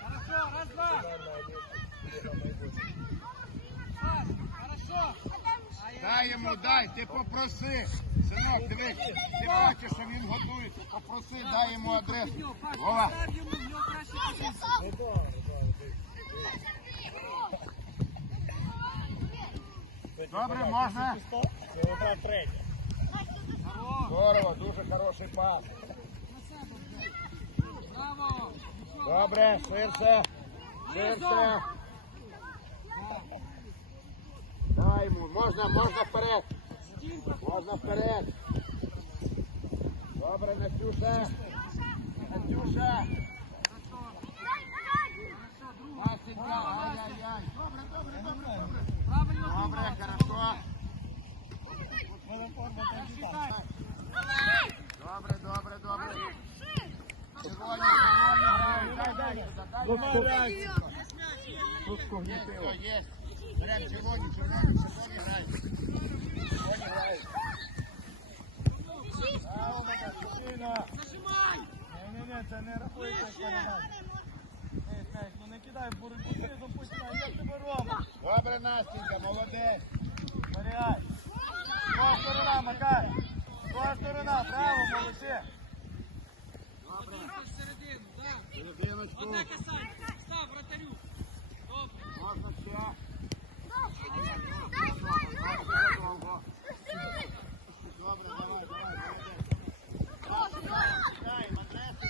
Хорошо, раз. Дай йому, дай, ти попроси. Синок, дивись, ти бачиш, що він готується. Попроси, дай йому адресу. Вова, добре, можна. Це одна третя. Здорово. Дуже хороший пас. Браво. Добре, ширше, ширше. Дай йому, можна, можна вперед. Можна вперед. Добре, Настюша. Настюша. Хорошо. Хорошо, друга. Васенька, ай-яй-яй. Добре, добре, добре, добре. Правильно Добре, думала, це хорошо. Читай. Добре, добре, добре. Червоні, червоні грають. Дай, дай, сюди, дай. Ломай реакцію. Тут когнітиво. Червоні, червоні, червоні грають. Спокійно. Зажимай. Ні-ні-ні, це не рахується не кидай боротьбу, ти? Добре, Настенька, молодець. Маріай. Друга сторона, Макар. Друга сторона, право, молодці. Одне касання. Став, вратарю. Можна ще. Добре, давай, давай, Манесу.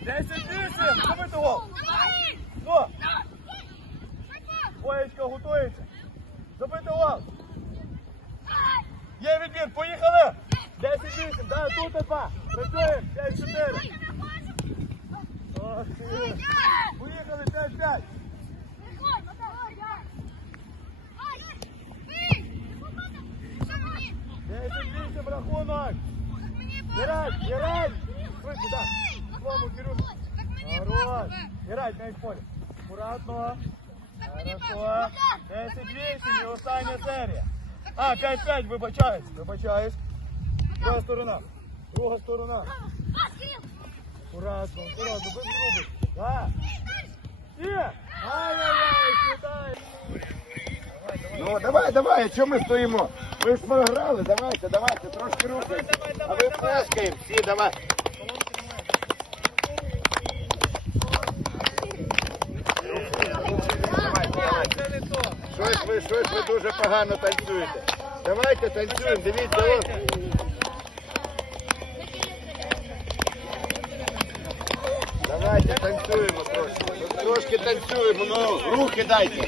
Десять вісім, Боєчка готується. Забити гол. Є відбір, поїхали. Десять вісім, дай тут два. Працюємо, п'ять чотири. Ох ти. Поїхали, п'ять п'ять. Десять вісім, рахунок. Герать, герать. Швидше, так. Слому, Кирюш. Хорош. Герать, на поле. Аккуратно. Хорошо. 10-8 і остання серія. А, 5-5, вибачаюсь. Вибачаюсь. Друга сторона. Друга сторона. Аккуратно, аккуратно, без грубих. Да. Є. Ай-яй-яй, сідай. Ну, давай, давай, чого ми стоїмо? Ви ж програли, давайте, давайте, трошки рухаємо. А ви плескаємо, всі, давай. Щось ви, щось ви дуже погано танцюєте. Давайте танцюємо, дивіться, ось. Давайте танцюємо трошки. Танцюємо, ну, руки дайте.